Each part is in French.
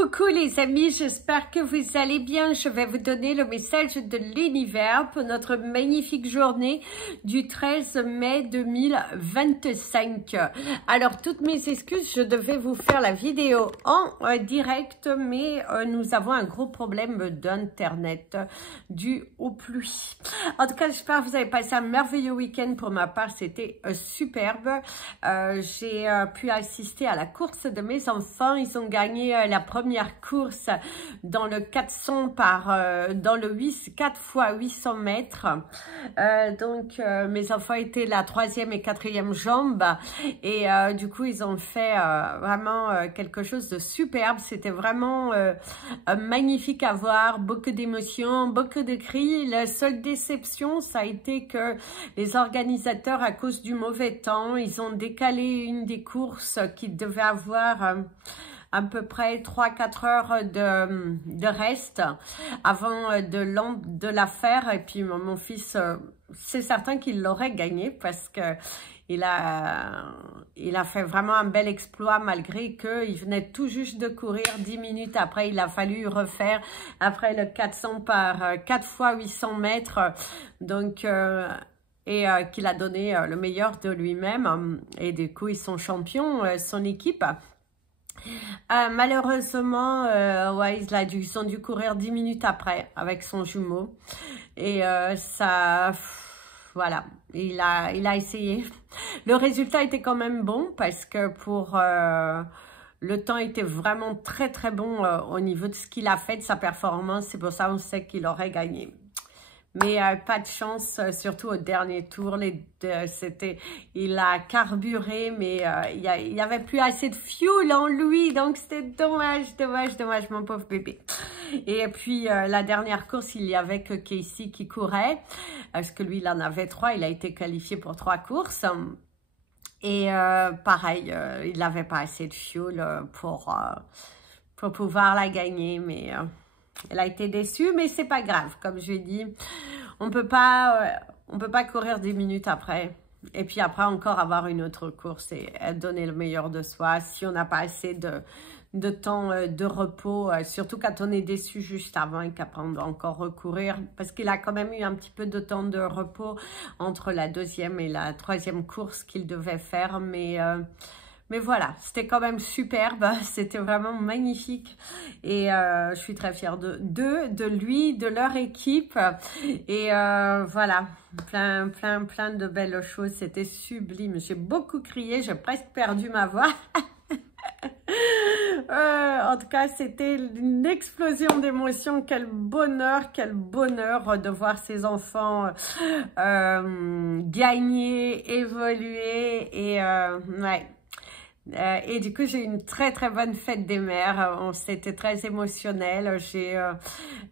Coucou les amis, j'espère que vous allez bien. Je vais vous donner le message de l'univers pour notre magnifique journée du 13 mai 2025. Alors, toutes mes excuses, je devais vous faire la vidéo en direct, mais nous avons un gros problème d'internet dû aux pluies. En tout cas, j'espère que vous avez passé un merveilleux week-end. Pour ma part, c'était superbe. J'ai pu assister à la course de mes enfants. Ils ont gagné la première course dans le 400 dans le 4 fois 800 mètres. Donc, mes enfants étaient la 3e et 4e jambe. Et du coup, ils ont fait vraiment quelque chose de superbe. C'était vraiment magnifique à voir. Beaucoup d'émotions, beaucoup de cris. La seule déception, ça a été que les organisateurs, à cause du mauvais temps, ils ont décalé une des courses qui devait avoir à peu près 3-4 heures de reste avant de la faire. Et puis mon fils, c'est certain qu'il l'aurait gagné parce que il a fait vraiment un bel exploit malgré qu'il venait tout juste de courir 10 minutes après. Il a fallu refaire après le 400 par 4 fois 800 mètres. Donc, qu'il a donné le meilleur de lui-même. Et du coup, ils sont champions, son équipe. Malheureusement, ouais, ils ont dû courir 10 minutes après avec son jumeau. Et ça... Voilà, il a essayé. Le résultat était quand même bon parce que le temps était vraiment très très bon au niveau de ce qu'il a fait, de sa performance. C'est pour ça qu'on sait qu'il aurait gagné. Mais pas de chance, surtout au dernier tour. Il a carburé, mais il n'y avait plus assez de fuel en lui. Donc, c'était dommage, dommage, dommage, mon pauvre bébé. Et puis, la dernière course, il n'y avait que Casey qui courait. Parce que lui, il en avait 3. Il a été qualifié pour 3 courses. Et pareil, il n'avait pas assez de fuel pour pouvoir la gagner. Mais... elle a été déçue, mais c'est pas grave. Comme je l'ai dit, on peut pas courir 10 minutes après. Et puis après, encore avoir une autre course et donner le meilleur de soi. Si on n'a pas assez de temps de repos, surtout quand on est déçu juste avant et qu'après on doit encore recourir. Parce qu'il a quand même eu un petit peu de temps de repos entre la 2e et la 3e course qu'il devait faire. Mais voilà, c'était quand même superbe, c'était vraiment magnifique et je suis très fière de lui, de leur équipe et voilà, plein de belles choses, c'était sublime. J'ai beaucoup crié, j'ai presque perdu ma voix. En tout cas, c'était une explosion d'émotions. Quel bonheur de voir ces enfants gagner, évoluer et ouais. Et du coup, j'ai eu une très très bonne fête des mères. C'était très émotionnel.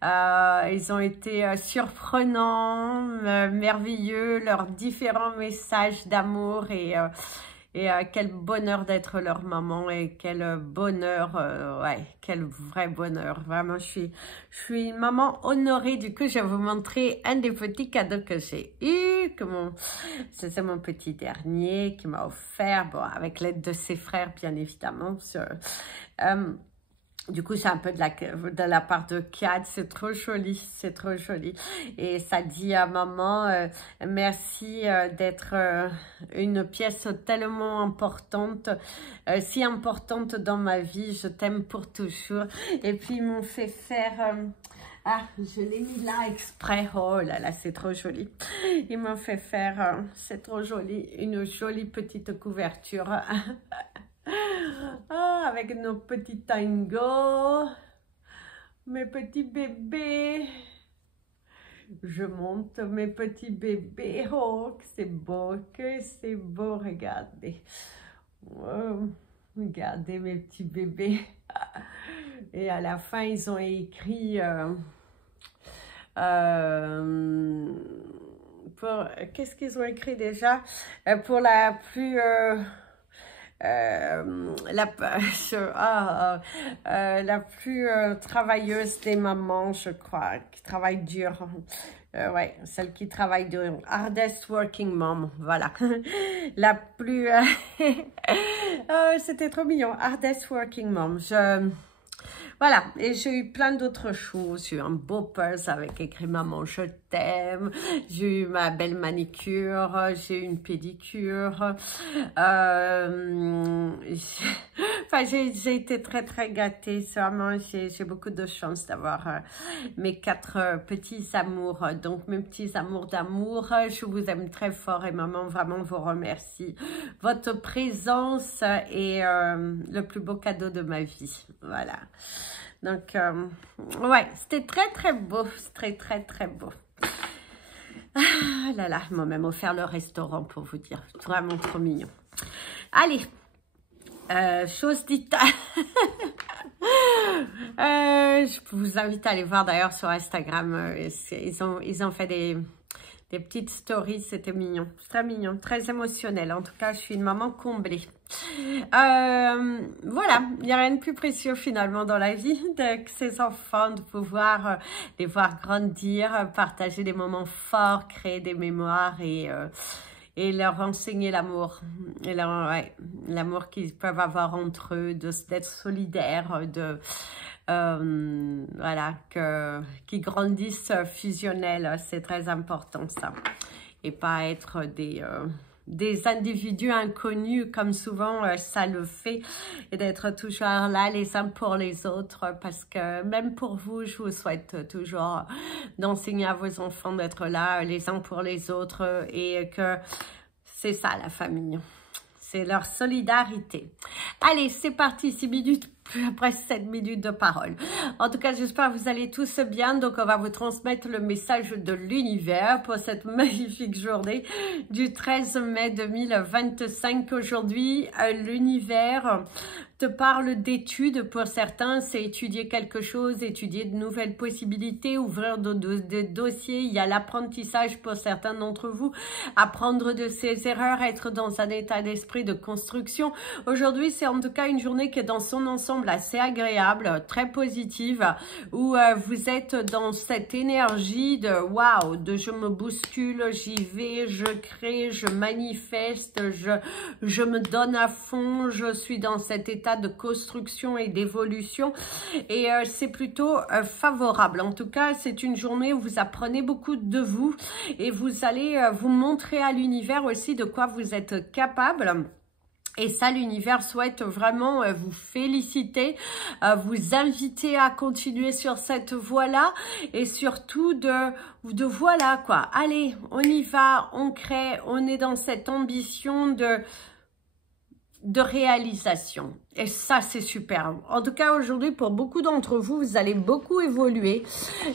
Ils ont été surprenants, merveilleux, leurs différents messages d'amour et quel bonheur d'être leur maman et quel bonheur, ouais, quel vrai bonheur. Vraiment, je suis une maman honorée. Du coup, je vais vous montrer un des petits cadeaux que j'ai eu. C'est mon petit dernier qui m'a offert, bon, avec l'aide de ses frères, bien évidemment. Du coup, c'est un peu de la part de Kat, c'est trop joli, c'est trop joli. Et ça dit à maman, merci d'être une pièce tellement importante, si importante dans ma vie, je t'aime pour toujours. Et puis, ils m'ont fait faire... ah, je l'ai mis là exprès, oh là là, c'est trop joli. Ils m'ont fait faire, c'est trop joli, une jolie petite couverture. Ah, avec nos petits tangos, mes petits bébés. Je monte mes petits bébés. Oh, que c'est beau, regardez. Oh, regardez mes petits bébés. Et à la fin, ils ont écrit... qu'est-ce qu'ils ont écrit déjà? Pour la plus... la plus travailleuse des mamans, je crois, qui travaille dur. Ouais, celle qui travaille dur. Hardest working mom, voilà. La plus... c'était trop mignon. Hardest working mom. Voilà, et j'ai eu plein d'autres choses. J'ai eu un beau pulse avec écrit maman je t'aime. J'ai eu ma belle manicure. J'ai eu une pédicure. Enfin, j'ai été très très gâtée. Vraiment, j'ai beaucoup de chance d'avoir mes 4 petits amours. Donc mes petits amours d'amour, je vous aime très fort et maman vraiment vous remercie. Votre présence est le plus beau cadeau de ma vie. Voilà. Donc, ouais, c'était très, très beau. Très, très, très beau. Ah là là, ils m'ont même offert le restaurant pour vous dire. Vraiment trop mignon. Allez, chose dite. Je vous invite à aller voir d'ailleurs sur Instagram. Ils ont fait des petites stories, c'était mignon, très mignon, très émotionnel. En tout cas, je suis une maman comblée. Voilà, il n'y a rien de plus précieux finalement dans la vie que ces enfants, de pouvoir les voir grandir, partager des moments forts, créer des mémoires et leur enseigner l'amour, et l'amour qu'ils peuvent avoir entre eux, d'être solidaires, voilà, qu'ils grandissent fusionnels, c'est très important ça, et pas être des individus inconnus comme souvent ça le fait, et d'être toujours là les uns pour les autres, parce que même pour vous, je vous souhaite toujours d'enseigner à vos enfants d'être là les uns pour les autres, et que c'est ça la famille. C'est leur solidarité. Allez, c'est parti, 6 minutes, après 7 minutes de parole. En tout cas, j'espère que vous allez tous bien. Donc, on va vous transmettre le message de l'univers pour cette magnifique journée du 13 mai 2025. Aujourd'hui, l'univers te parle d'études. Pour certains, c'est étudier quelque chose, étudier de nouvelles possibilités, ouvrir des dossiers. Il y a l'apprentissage pour certains d'entre vous, apprendre de ses erreurs, être dans un état d'esprit de construction. Aujourd'hui, c'est en tout cas une journée qui est dans son ensemble assez agréable, très positive, où vous êtes dans cette énergie de waouh, de je me bouscule, j'y vais, je crée, je manifeste, je me donne à fond, je suis dans cet état de construction et d'évolution, et c'est plutôt favorable. En tout cas, c'est une journée où vous apprenez beaucoup de vous, et vous allez vous montrer à l'univers aussi de quoi vous êtes capable. Et ça, l'univers souhaite vraiment vous féliciter, vous inviter à continuer sur cette voie-là, et surtout de voilà quoi. Allez, on y va, on crée, on est dans cette ambition de réalisation. Et ça, c'est super. En tout cas, aujourd'hui, pour beaucoup d'entre vous, vous allez beaucoup évoluer.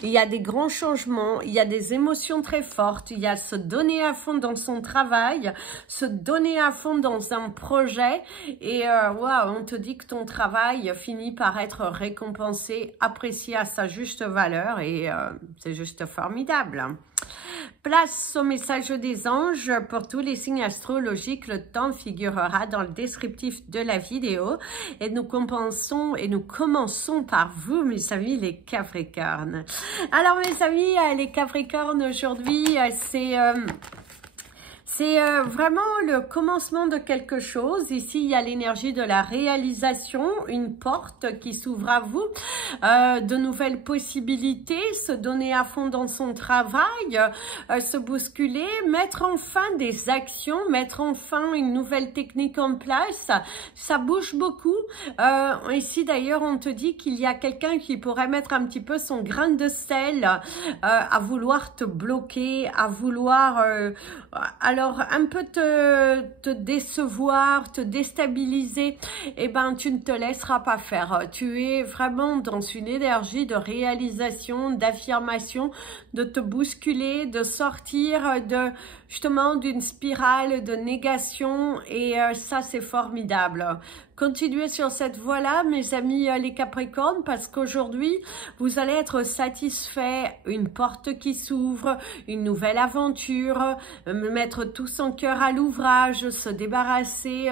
Il y a des grands changements, il y a des émotions très fortes, il y a se donner à fond dans son travail, se donner à fond dans un projet. Et waouh, on te dit que ton travail finit par être récompensé, apprécié à sa juste valeur, et c'est juste formidable. Place au message des anges pour tous les signes astrologiques. Le temps figurera dans le descriptif de la vidéo. Et nous commençons par vous, mes amis, les Capricornes. Alors, mes amis, les Capricornes, aujourd'hui, c'est vraiment le commencement de quelque chose. Ici, il y a l'énergie de la réalisation, une porte qui s'ouvre à vous, de nouvelles possibilités, se donner à fond dans son travail, se bousculer, mettre enfin des actions, mettre enfin une nouvelle technique en place. Ça bouge beaucoup. Ici, d'ailleurs, on te dit qu'il y a quelqu'un qui pourrait mettre un petit peu son grain de sel à vouloir te bloquer, à vouloir... alors, un peu te décevoir, te déstabiliser, eh ben, tu ne te laisseras pas faire. Tu es vraiment dans une énergie de réalisation, d'affirmation, de te bousculer, de sortir justement d'une spirale de négation, et ça, c'est formidable. Continuez sur cette voie-là, mes amis les Capricornes, parce qu'aujourd'hui, vous allez être satisfaits, une porte qui s'ouvre, une nouvelle aventure, mettre tout son cœur à l'ouvrage, se débarrasser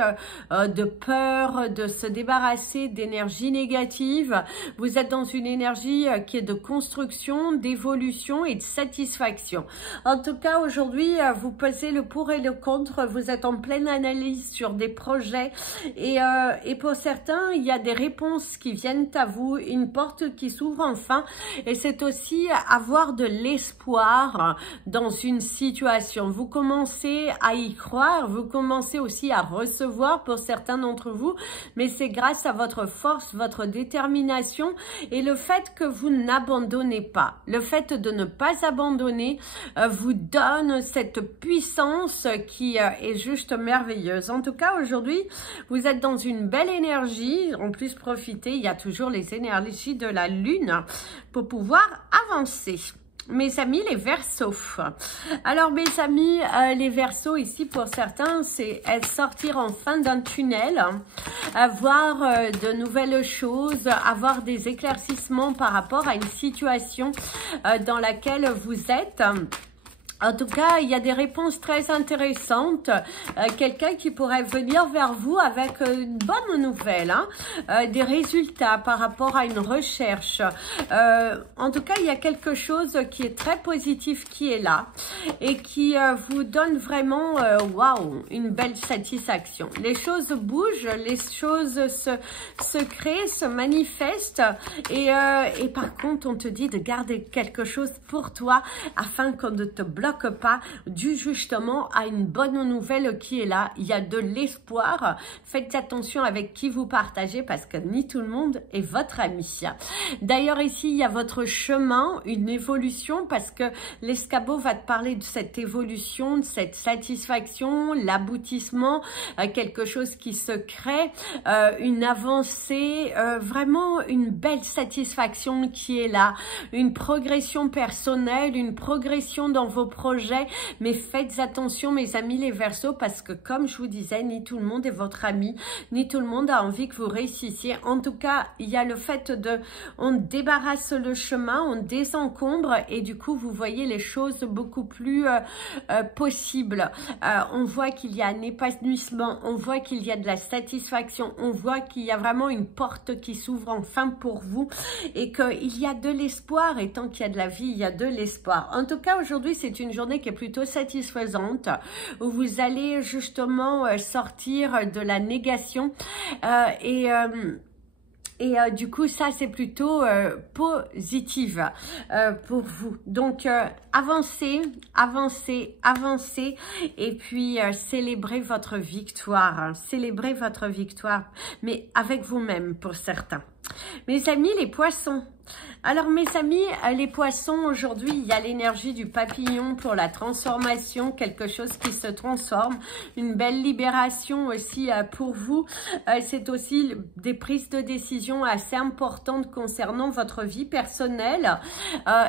de peur, de se débarrasser d'énergie négative. Vous êtes dans une énergie qui est de construction, d'évolution et de satisfaction. En tout cas, aujourd'hui, vous pesez le pour et le contre, vous êtes en pleine analyse sur des projets, et et pour certains, il y a des réponses qui viennent à vous, une porte qui s'ouvre enfin, et c'est aussi avoir de l'espoir dans une situation. Vous commencez à y croire, vous commencez aussi à recevoir pour certains d'entre vous, mais c'est grâce à votre force, votre détermination et le fait que vous n'abandonnez pas. Le fait de ne pas abandonner vous donne cette puissance qui est juste merveilleuse. En tout cas, aujourd'hui, vous êtes dans une belle énergie. En plus, profitez, il y a toujours les énergies de la lune pour pouvoir avancer. Mes amis, les Verseaux. Alors, mes amis, les Verseaux, ici, pour certains, c'est sortir enfin d'un tunnel, voir de nouvelles choses, avoir des éclaircissements par rapport à une situation dans laquelle vous êtes. En tout cas, il y a des réponses très intéressantes. Quelqu'un qui pourrait venir vers vous avec une bonne nouvelle, hein, des résultats par rapport à une recherche. En tout cas, il y a quelque chose qui est très positif qui est là et qui vous donne vraiment, waouh, une belle satisfaction. Les choses bougent, les choses se créent, se manifestent et par contre, on te dit de garder quelque chose pour toi afin qu'on ne te bloque pas, dû justement à une bonne nouvelle qui est là. Il y a de l'espoir. Faites attention avec qui vous partagez parce que ni tout le monde est votre ami. D'ailleurs, ici, il y a votre chemin, une évolution parce que l'escabeau va te parler de cette évolution, de cette satisfaction, l'aboutissement, quelque chose qui se crée, une avancée, vraiment une belle satisfaction qui est là, une progression personnelle, une progression dans vos projets, mais faites attention mes amis les Verseaux parce que comme je vous disais, ni tout le monde est votre ami, ni tout le monde a envie que vous réussissiez. En tout cas, il y a le fait de, on débarrasse le chemin, on désencombre et du coup vous voyez les choses beaucoup plus possibles. On voit qu'il y a un épanouissement, on voit qu'il y a de la satisfaction, on voit qu'il y a vraiment une porte qui s'ouvre enfin pour vous et qu'il y a de l'espoir et tant qu'il y a de la vie, il y a de l'espoir. En tout cas, aujourd'hui, c'est une journée qui est plutôt satisfaisante où vous allez justement sortir de la négation du coup, ça, c'est plutôt positif pour vous. Donc, avancez, avancez, avancez et puis célébrez votre victoire. Hein, célébrez votre victoire, mais avec vous-même pour certains. Mes amis, les poissons. Alors mes amis, les poissons, aujourd'hui, il y a l'énergie du papillon pour la transformation, quelque chose qui se transforme, une belle libération aussi pour vous. C'est aussi des prises de décision assez importantes concernant votre vie personnelle.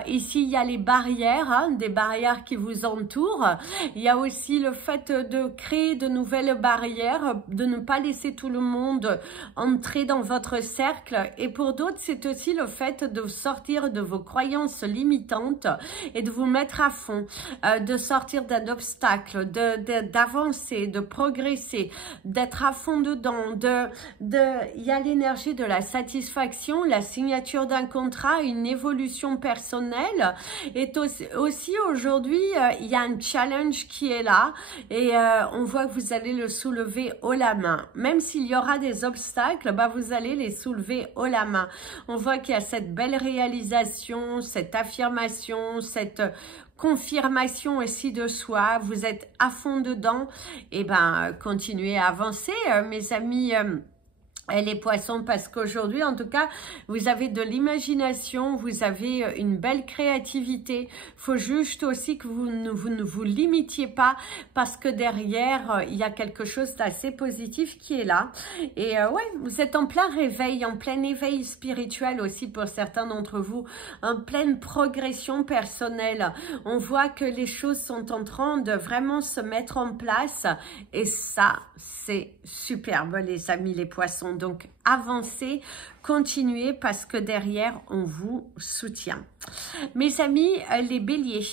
Ici, il y a les barrières, hein, des barrières qui vous entourent. Il y a aussi le fait de créer de nouvelles barrières, de ne pas laisser tout le monde entrer dans votre cercle. Et pour d'autres, c'est aussi le fait de sortir de vos croyances limitantes et de vous mettre à fond, de sortir d'un obstacle, d'avancer, de progresser, d'être à fond dedans. Il y a l'énergie de la satisfaction, la signature d'un contrat, une évolution personnelle. Et aussi aujourd'hui, il y a un challenge qui est là et on voit que vous allez le soulever haut la main. Même s'il y aura des obstacles, bah, vous allez les soulever haut la main. On voit qu'il y a cette belle réalisation, cette affirmation, cette confirmation aussi de soi. Vous êtes à fond dedans. Et ben, continuez à avancer, mes amis. Les poissons, parce qu'aujourd'hui, en tout cas, vous avez de l'imagination, vous avez une belle créativité. Faut juste aussi que vous ne vous limitiez pas, parce que derrière, il y a quelque chose d'assez positif qui est là. Et ouais, vous êtes en plein réveil, en plein éveil spirituel aussi pour certains d'entre vous, en pleine progression personnelle. On voit que les choses sont en train de vraiment se mettre en place, et ça, c'est superbe, les amis, les poissons. Donc, avancez, continuez parce que derrière, on vous soutient. Mes amis, les béliers.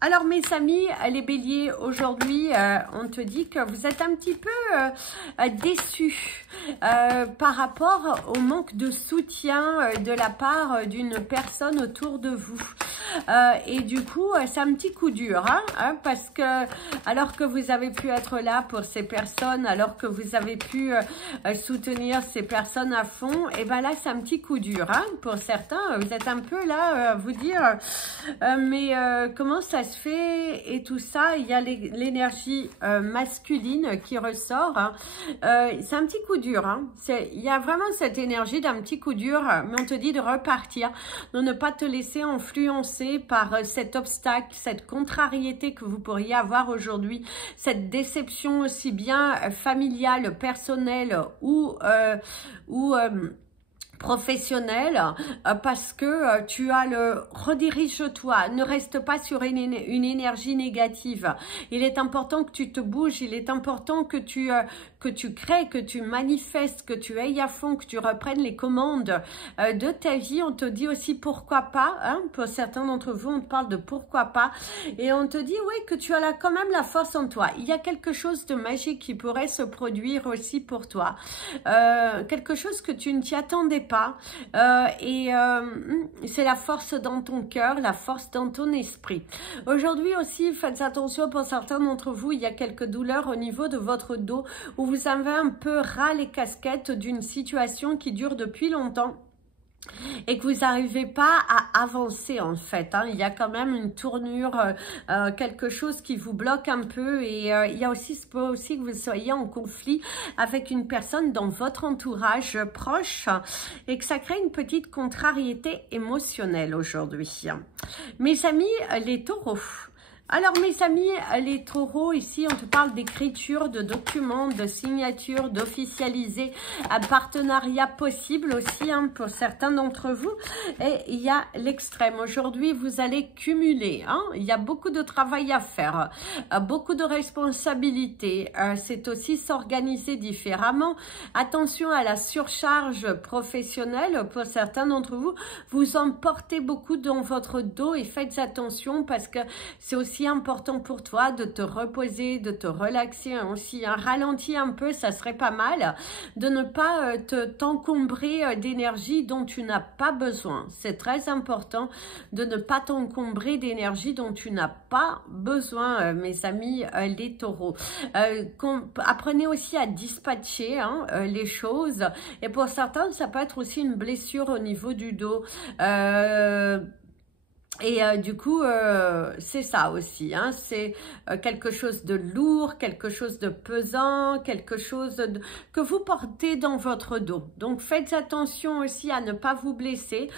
Alors, mes amis, les béliers, aujourd'hui, on te dit que vous êtes un petit peu déçus par rapport au manque de soutien de la part d'une personne autour de vous. Et du coup, c'est un petit coup dur, parce que alors que vous avez pu être là pour ces personnes, alors que vous avez pu soutenir ces personnes à fond, et ben là, c'est un petit coup dur, pour certains. Vous êtes un peu là, à vous dire, mais comment ça se fait et tout ça. Il y a l'énergie masculine qui ressort. C'est un petit coup dur. Il y a vraiment cette énergie d'un petit coup dur, mais on te dit de repartir, de ne pas te laisser influencer par cet obstacle, cette contrariété que vous pourriez avoir aujourd'hui, cette déception aussi bien familiale, personnelle ou professionnel, parce que tu as redirige-toi, ne reste pas sur une énergie négative. Il est important que tu te bouges, il est important que tu crées, que tu manifestes, que tu ailles à fond, que tu reprennes les commandes de ta vie. On te dit aussi pourquoi pas, pour certains d'entre vous, on te parle de pourquoi pas, et on te dit oui, que tu as là quand même la force en toi. Il y a quelque chose de magique qui pourrait se produire aussi pour toi, quelque chose que tu ne t'y attendais pas. C'est la force dans ton cœur, la force dans ton esprit. Aujourd'hui aussi, faites attention, pour certains d'entre vous, il y a quelques douleurs au niveau de votre dos où vous avez un peu ras les casquettes d'une situation qui dure depuis longtemps et que vous n'arrivez pas à avancer en fait. Il y a quand même une tournure, quelque chose qui vous bloque un peu, et il y a aussi, ce peut aussi que vous soyez en conflit avec une personne dans votre entourage proche et que ça crée une petite contrariété émotionnelle aujourd'hui. Mes amis, les taureaux. Alors mes amis, les taureaux, ici on te parle d'écriture, de documents, de signatures, d'officialiser un partenariat possible aussi pour certains d'entre vous. Et il y a l'extrême. Aujourd'hui, vous allez cumuler. Il y a beaucoup de travail à faire, beaucoup de responsabilités. C'est aussi s'organiser différemment. Attention à la surcharge professionnelle. Pour certains d'entre vous, vous en portez beaucoup dans votre dos et faites attention parce que c'est aussi important pour toi de te reposer, de te relaxer aussi, ralentir un peu, ça serait pas mal, de ne pas t'encombrer d'énergie dont tu n'as pas besoin. C'est très important de ne pas t'encombrer d'énergie dont tu n'as pas besoin, mes amis les taureaux. Apprenez aussi à dispatcher les choses, et pour certains, ça peut être aussi une blessure au niveau du dos. Et du coup, c'est ça aussi, c'est quelque chose de lourd, quelque chose de pesant, quelque chose que vous portez dans votre dos. Donc, faites attention aussi à ne pas vous blesser.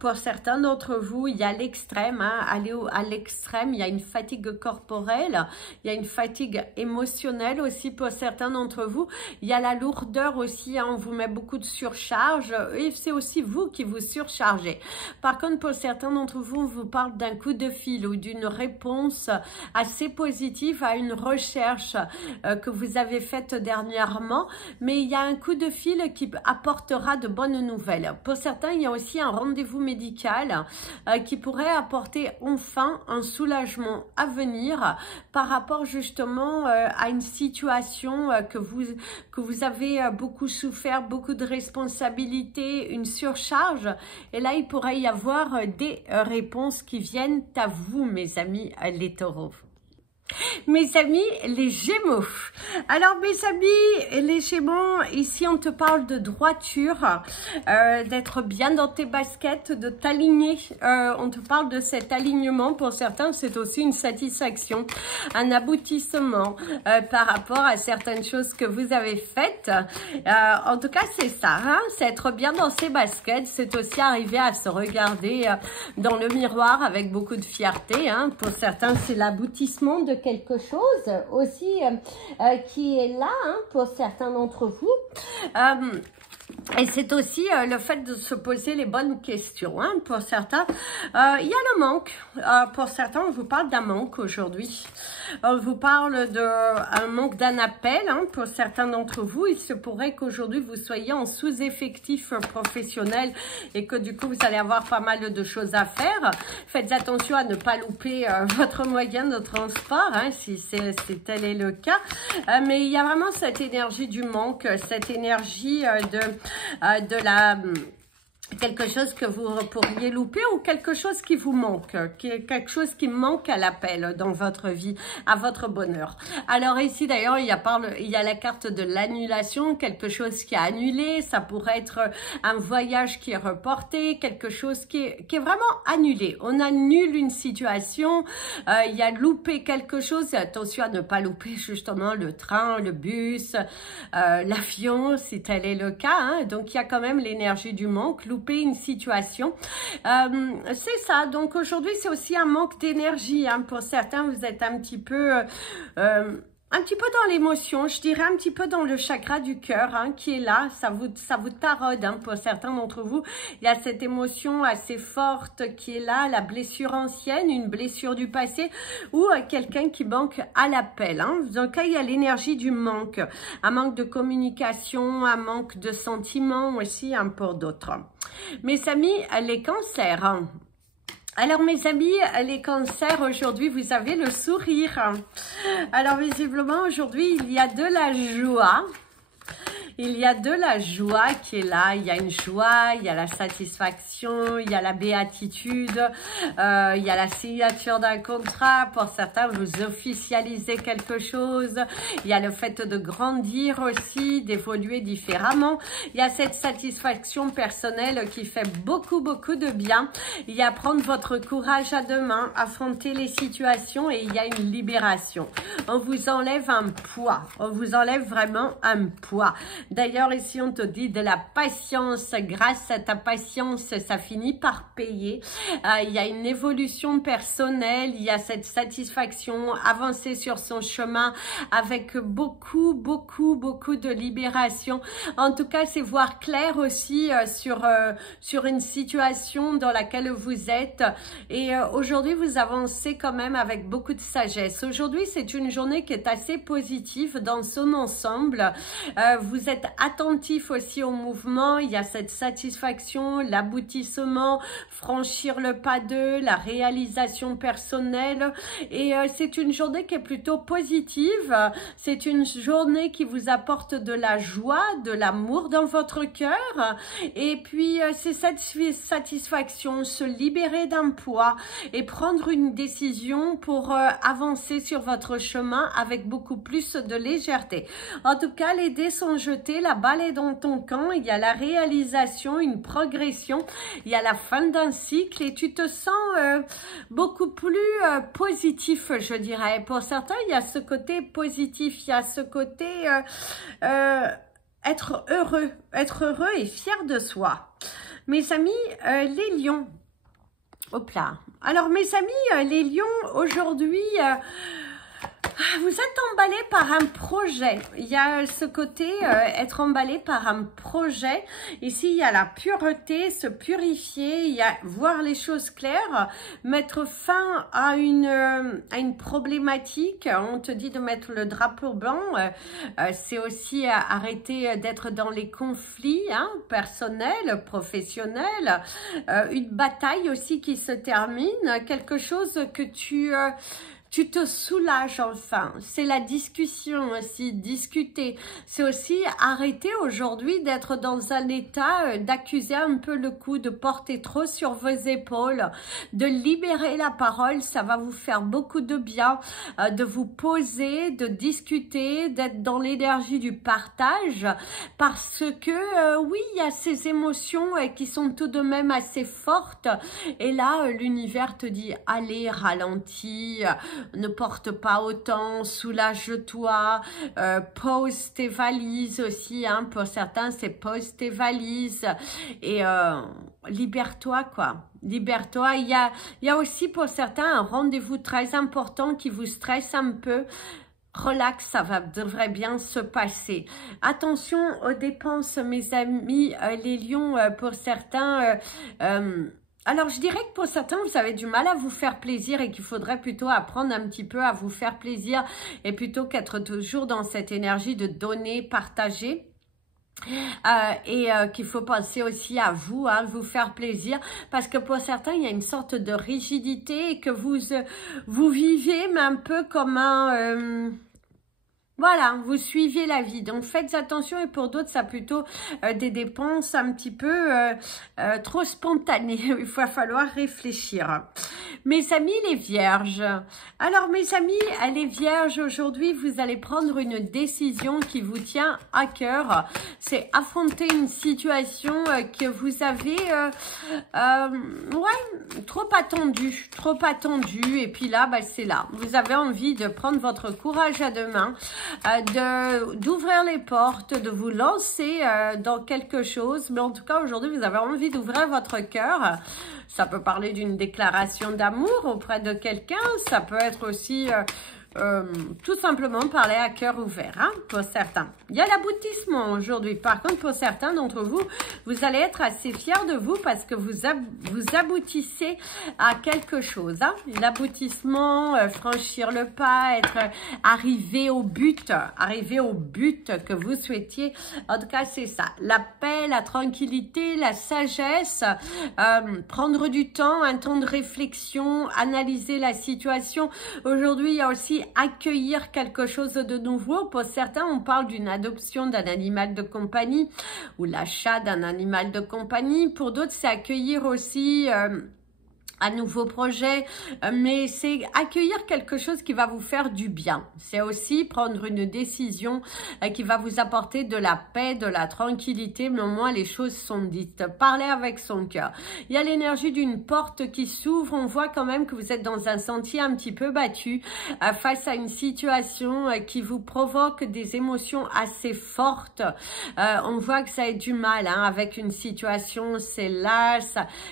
Pour certains d'entre vous, il y a l'extrême, aller à l'extrême, il y a une fatigue corporelle, il y a une fatigue émotionnelle aussi pour certains d'entre vous. Il y a la lourdeur aussi, on vous met beaucoup de surcharge et c'est aussi vous qui vous surchargez. Par contre, pour certains d'entre vous, vous parle d'un coup de fil ou d'une réponse assez positive à une recherche que vous avez faite dernièrement, mais il y a un coup de fil qui apportera de bonnes nouvelles. Pour certains, il y a aussi un rendez-vous médical qui pourrait apporter enfin un soulagement à venir par rapport justement à une situation que vous avez beaucoup souffert, beaucoup de responsabilités, une surcharge, et là il pourrait y avoir des réponses qui viennent à vous, mes amis les taureaux. Mes amis les Gémeaux. Alors mes amis les Gémeaux, ici on te parle de droiture, d'être bien dans tes baskets, de t'aligner. On te parle de cet alignement. Pour certains, c'est aussi une satisfaction, un aboutissement par rapport à certaines choses que vous avez faites. En tout cas, c'est ça, c'est être bien dans ses baskets. C'est aussi arriver à se regarder dans le miroir avec beaucoup de fierté. Pour certains, c'est l'aboutissement de quelque chose aussi qui est là pour certains d'entre vous. Et c'est aussi le fait de se poser les bonnes questions. Pour certains, il y a le manque. Pour certains, on vous parle d'un manque aujourd'hui. On vous parle d'un manque d'un appel. Pour certains d'entre vous, il se pourrait qu'aujourd'hui, vous soyez en sous-effectif professionnel et que du coup, vous allez avoir pas mal de choses à faire. Faites attention à ne pas louper votre moyen de transport, si tel est le cas. Mais il y a vraiment cette énergie du manque, cette énergie de quelque chose que vous pourriez louper ou quelque chose qui vous manque, quelque chose qui manque à l'appel dans votre vie, à votre bonheur. Alors ici d'ailleurs, il y a la carte de l'annulation, quelque chose qui est annulé, ça pourrait être un voyage qui est reporté, quelque chose qui est vraiment annulé. On annule une situation, il y a loupé quelque chose, attention à ne pas louper justement le train, le bus, l'avion, si tel est le cas, hein. Donc il y a quand même l'énergie du manque, une situation, c'est ça. Donc aujourd'hui c'est aussi un manque d'énergie, hein. Pour certains vous êtes un petit peu dans l'émotion, je dirais un petit peu dans le chakra du cœur, hein, qui est là, ça vous taraude, hein, pour certains d'entre vous. Il y a cette émotion assez forte qui est là, la blessure ancienne, une blessure du passé ou quelqu'un qui manque à l'appel, hein. Dans le cas, il y a l'énergie du manque, un manque de communication, un manque de sentiments aussi, hein, pour d'autres. Mes amis, les cancers, hein. Alors mes amis, les cancers, aujourd'hui vous avez le sourire. Alors visiblement aujourd'hui il y a de la joie. Il y a de la joie qui est là, il y a une joie, il y a la satisfaction, il y a la béatitude, il y a la signature d'un contrat. Pour certains, vous officialisez quelque chose. Il y a le fait de grandir aussi, d'évoluer différemment. Il y a cette satisfaction personnelle qui fait beaucoup de bien. Il y a prendre votre courage à deux mains, affronter les situations et il y a une libération. On vous enlève un poids, on vous enlève vraiment un poids. D'ailleurs, ici, on te dit de la patience. Grâce à ta patience, ça finit par payer. Il y a une évolution personnelle. Il y a cette satisfaction, avancer sur son chemin avec beaucoup de libération. En tout cas, c'est voir clair aussi sur une situation dans laquelle vous êtes. Et aujourd'hui, vous avancez quand même avec beaucoup de sagesse. Aujourd'hui, c'est une journée qui est assez positive dans son ensemble. Vous êtes attentif aussi au mouvement, il y a cette satisfaction, l'aboutissement, franchir le pas 2, la réalisation personnelle et c'est une journée qui est plutôt positive, c'est une journée qui vous apporte de la joie, de l'amour dans votre cœur et puis c'est cette satisfaction, se libérer d'un poids et prendre une décision pour avancer sur votre chemin avec beaucoup plus de légèreté. En tout cas, les dés sont jetés, la balle est dans ton camp, il y a la réalisation, une progression, il y a la fin d'un cycle et tu te sens beaucoup plus positif, je dirais. Pour certains, il y a ce côté positif, il y a ce côté être heureux et fier de soi. Mes amis, les lions, hop là. Alors mes amis, les lions, aujourd'hui... vous êtes emballé par un projet. Il y a ce côté être emballé par un projet. Ici, il y a la pureté, se purifier, il y a voir les choses claires, mettre fin à une problématique. On te dit de mettre le drapeau blanc. C'est aussi arrêter d'être dans les conflits, hein, personnels, professionnels. Une bataille aussi qui se termine. Quelque chose que tu te soulages enfin, c'est la discussion aussi, discuter. C'est aussi arrêter aujourd'hui d'être dans un état d'accuser un peu le coup, de porter trop sur vos épaules, de libérer la parole, ça va vous faire beaucoup de bien, de vous poser, de discuter, d'être dans l'énergie du partage, parce que oui, il y a ces émotions qui sont tout de même assez fortes, et là, l'univers te dit, allez, ralentis, ne porte pas autant, soulage-toi, pose tes valises aussi, hein, pour certains c'est pose tes valises et libère-toi quoi, libère-toi. Il y a aussi pour certains un rendez-vous très important qui vous stresse un peu. Relax, ça devrait bien se passer. Attention aux dépenses mes amis, les lions, pour certains... alors, je dirais que pour certains, vous avez du mal à vous faire plaisir et qu'il faudrait plutôt apprendre un petit peu à vous faire plaisir et plutôt qu'être toujours dans cette énergie de donner, partager. Qu'il faut penser aussi à vous, hein, vous faire plaisir, parce que pour certains, il y a une sorte de rigidité et que vous vivez mais un peu comme un... Voilà, vous suivez la vie. Donc, faites attention. Et pour d'autres, ça a plutôt des dépenses un petit peu trop spontanées. Il va falloir réfléchir. Mes amis, les vierges. Alors, mes amis, les vierges, aujourd'hui, vous allez prendre une décision qui vous tient à cœur. C'est affronter une situation que vous avez ouais, trop attendue. Trop attendue. Et puis là, c'est là. Vous avez envie de prendre votre courage à deux mains. D'ouvrir les portes, de vous lancer dans quelque chose. Mais en tout cas, aujourd'hui, vous avez envie d'ouvrir votre cœur. Ça peut parler d'une déclaration d'amour auprès de quelqu'un. Ça peut être aussi tout simplement parler à cœur ouvert, hein, pour certains. Il y a l'aboutissement aujourd'hui. Par contre, pour certains d'entre vous, vous allez être assez fiers de vous parce que vous aboutissez à quelque chose. Hein. L'aboutissement, franchir le pas, arriver au but que vous souhaitiez. En tout cas, c'est ça. La paix, la tranquillité, la sagesse, prendre du temps, un temps de réflexion, analyser la situation. Aujourd'hui, il y a aussi accueillir quelque chose de nouveau. Pour certains, on parle d'une adoption d'un animal de compagnie ou l'achat d'un animal de compagnie. Pour d'autres, c'est accueillir aussi un nouveau projet, mais c'est accueillir quelque chose qui va vous faire du bien. C'est aussi prendre une décision qui va vous apporter de la paix, de la tranquillité, mais au moins les choses sont dites. Parler avec son cœur. Il y a l'énergie d'une porte qui s'ouvre. On voit quand même que vous êtes dans un sentier un petit peu battu face à une situation qui vous provoque des émotions assez fortes. On voit que ça a du mal hein, avec une situation, c'est là,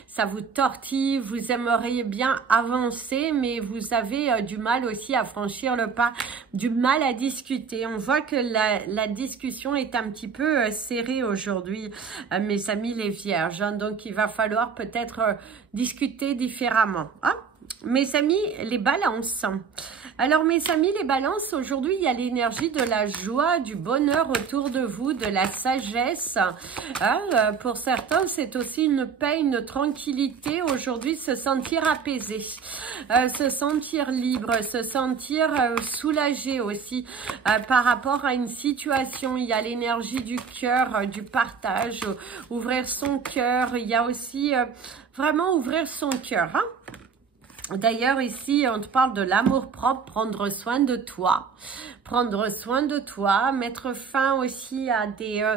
ça vous tortille, vous aimeriez bien avancer, mais vous avez du mal aussi à franchir le pas, du mal à discuter. On voit que la discussion est un petit peu serrée aujourd'hui, mes amis les vierges. Hein, donc, il va falloir peut-être discuter différemment. Hein. Mes amis, les balances. Alors, mes amis, les balances, aujourd'hui, il y a l'énergie de la joie, du bonheur autour de vous, de la sagesse. Hein, pour certains, c'est aussi une paix, une tranquillité. Aujourd'hui, se sentir apaisé, se sentir libre, se sentir soulagé aussi par rapport à une situation. Il y a l'énergie du cœur, du partage, ouvrir son cœur. Il y a aussi vraiment ouvrir son cœur, hein. D'ailleurs, ici, on te parle de l'amour-propre, prendre soin de toi. Prendre soin de toi, mettre fin aussi à des...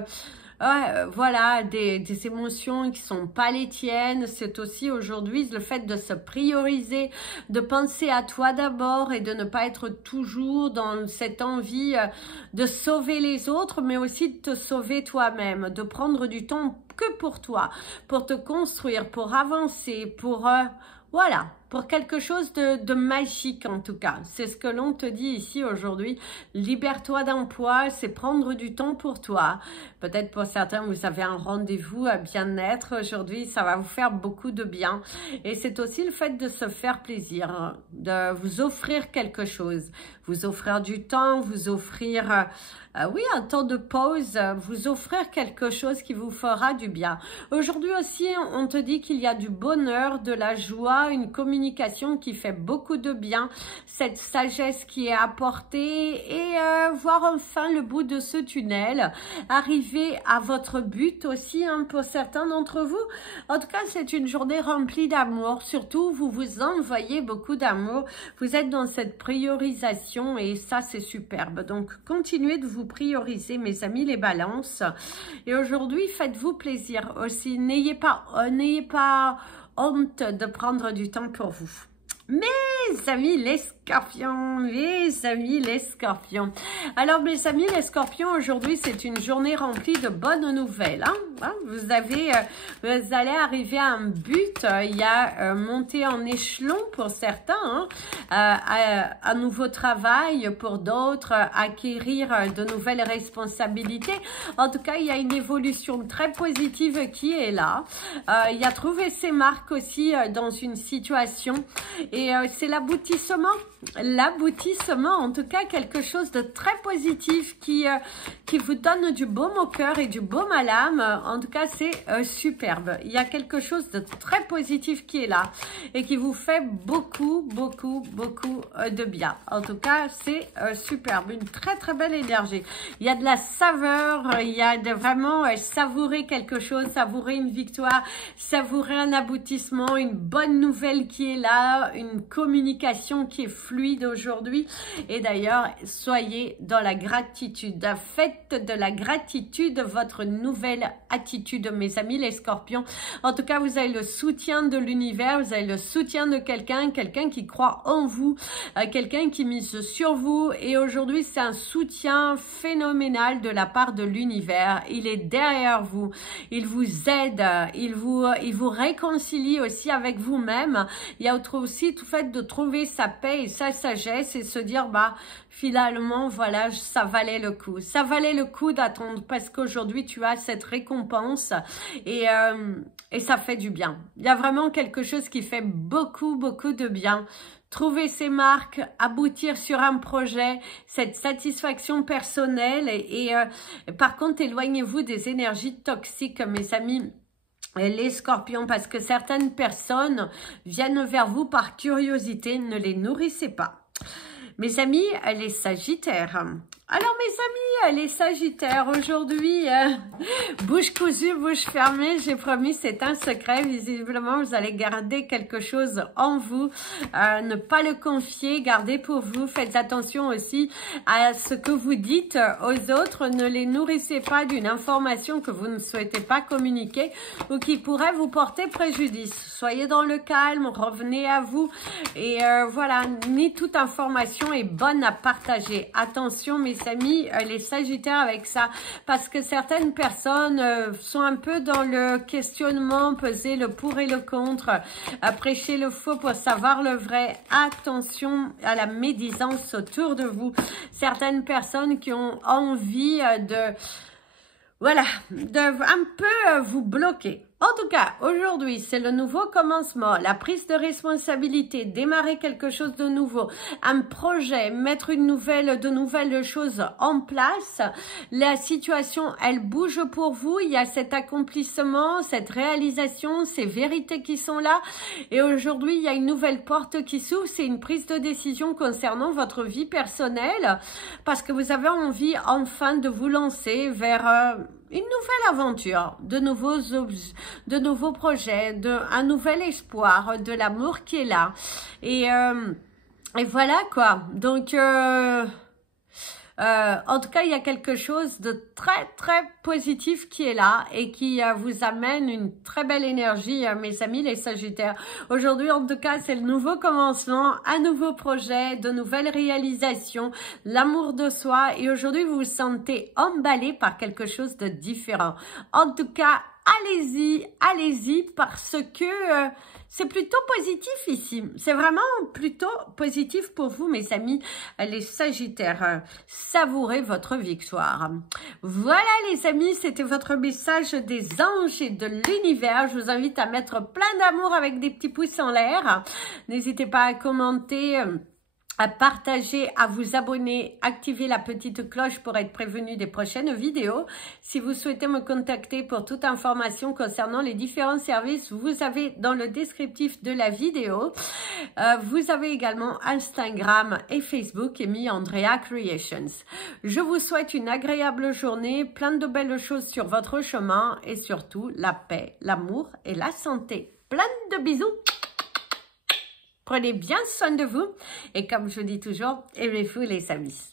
voilà, des émotions qui sont pas les tiennes. C'est aussi aujourd'hui le fait de se prioriser, de penser à toi d'abord et de ne pas être toujours dans cette envie de sauver les autres, mais aussi de te sauver toi-même, de prendre du temps que pour toi, pour te construire, pour avancer, pour... voilà, pour quelque chose de magique en tout cas. C'est ce que l'on te dit ici aujourd'hui. Libère-toi d'un poids, c'est prendre du temps pour toi. Peut-être pour certains, vous avez un rendez-vous à bien-être aujourd'hui. Ça va vous faire beaucoup de bien. Et c'est aussi le fait de se faire plaisir, de vous offrir quelque chose. Vous offrir du temps, vous offrir... oui, un temps de pause, vous offrir quelque chose qui vous fera du bien. Aujourd'hui aussi, on te dit qu'il y a du bonheur, de la joie, une communication qui fait beaucoup de bien, cette sagesse qui est apportée et voir enfin le bout de ce tunnel, arriver à votre but aussi hein, pour certains d'entre vous. En tout cas, c'est une journée remplie d'amour. Surtout, vous vous envoyez beaucoup d'amour. Vous êtes dans cette priorisation et ça, c'est superbe. Donc, continuez de vous prioriser, mes amis les balances. Et aujourd'hui, faites-vous plaisir aussi. N'ayez pas honte de prendre du temps pour vous. Mes amis les scorpions, mes amis les scorpions. Alors mes amis les scorpions, aujourd'hui c'est une journée remplie de bonnes nouvelles. Hein? Vous allez arriver à un but. Il y a monter en échelon pour certains, hein? Un nouveau travail pour d'autres, acquérir de nouvelles responsabilités. En tout cas, il y a une évolution très positive qui est là. Il y a trouvé ses marques aussi dans une situation. Et c'est l'aboutissement, l'aboutissement, en tout cas quelque chose de très positif qui vous donne du baume au cœur et du baume à l'âme. En tout cas, c'est superbe. Il y a quelque chose de très positif qui est là et qui vous fait beaucoup de bien. En tout cas, c'est superbe. Une très belle énergie. Il y a de la saveur, il y a de vraiment savourer quelque chose, savourer une victoire, savourer un aboutissement, une bonne nouvelle qui est là, une communication qui est fluide aujourd'hui. Et d'ailleurs, soyez dans la gratitude. Faites de la gratitude votre nouvelle attitude, mes amis les scorpions. En tout cas, vous avez le soutien de l'univers, vous avez le soutien de quelqu'un qui croit en vous, quelqu'un qui mise sur vous. Et aujourd'hui, c'est un soutien phénoménal de la part de l'univers. Il est derrière vous, il vous aide, il vous réconcilie aussi avec vous-même. Il y a aussi tout fait de trouver sa paix et sa sagesse et se dire, bah, finalement, voilà, ça valait le coup. Ça valait le coup d'attendre parce qu'aujourd'hui, tu as cette récompense et ça fait du bien. Il y a vraiment quelque chose qui fait beaucoup de bien. Trouver ses marques, aboutir sur un projet, cette satisfaction personnelle et par contre, éloignez-vous des énergies toxiques, mes amis. Les scorpions, parce que certaines personnes viennent vers vous par curiosité, ne les nourrissez pas. Mes amis, les sagittaires. Alors mes amis, les sagittaires, aujourd'hui, bouche cousue, bouche fermée, j'ai promis, c'est un secret. Visiblement, vous allez garder quelque chose en vous, ne pas le confier, gardez pour vous. Faites attention aussi à ce que vous dites aux autres. Ne les nourrissez pas d'une information que vous ne souhaitez pas communiquer ou qui pourrait vous porter préjudice. Soyez dans le calme, revenez à vous et voilà, ni toute information est bonne à partager. Attention mes amis, les sagittaires avec ça, parce que certaines personnes sont un peu dans le questionnement, peser le pour et le contre, prêcher le faux pour savoir le vrai. Attention à la médisance autour de vous. Certaines personnes qui ont envie voilà, un peu vous bloquer. En tout cas, aujourd'hui, c'est le nouveau commencement, la prise de responsabilité, démarrer quelque chose de nouveau, un projet, mettre de nouvelles choses en place. La situation, elle bouge pour vous. Il y a cet accomplissement, cette réalisation, ces vérités qui sont là. Et aujourd'hui, il y a une nouvelle porte qui s'ouvre. C'est une prise de décision concernant votre vie personnelle parce que vous avez envie enfin de vous lancer vers une nouvelle aventure, de nouveaux projets, un nouvel espoir, de l'amour qui est là. Et voilà quoi. Donc, en tout cas, il y a quelque chose de très positif qui est là et qui vous amène une très belle énergie, mes amis les sagittaires. Aujourd'hui, en tout cas, c'est le nouveau commencement, un nouveau projet, de nouvelles réalisations, l'amour de soi. Et aujourd'hui, vous vous sentez emballé par quelque chose de différent. En tout cas, allez-y, parce que c'est plutôt positif ici. C'est vraiment plutôt positif pour vous, mes amis, les sagittaires. Savourez votre victoire. Voilà, les amis, c'était votre message des anges et de l'univers. Je vous invite à mettre plein d'amour avec des petits pouces en l'air. N'hésitez pas à commenter, à partager, à vous abonner, activer la petite cloche pour être prévenu des prochaines vidéos. Si vous souhaitez me contacter pour toute information concernant les différents services, vous avez dans le descriptif de la vidéo. Vous avez également Instagram et Facebook, Amy Andrea Creations. Je vous souhaite une agréable journée, plein de belles choses sur votre chemin et surtout la paix, l'amour et la santé. Plein de bisous. Prenez bien soin de vous et comme je dis toujours, aimez-vous les amis.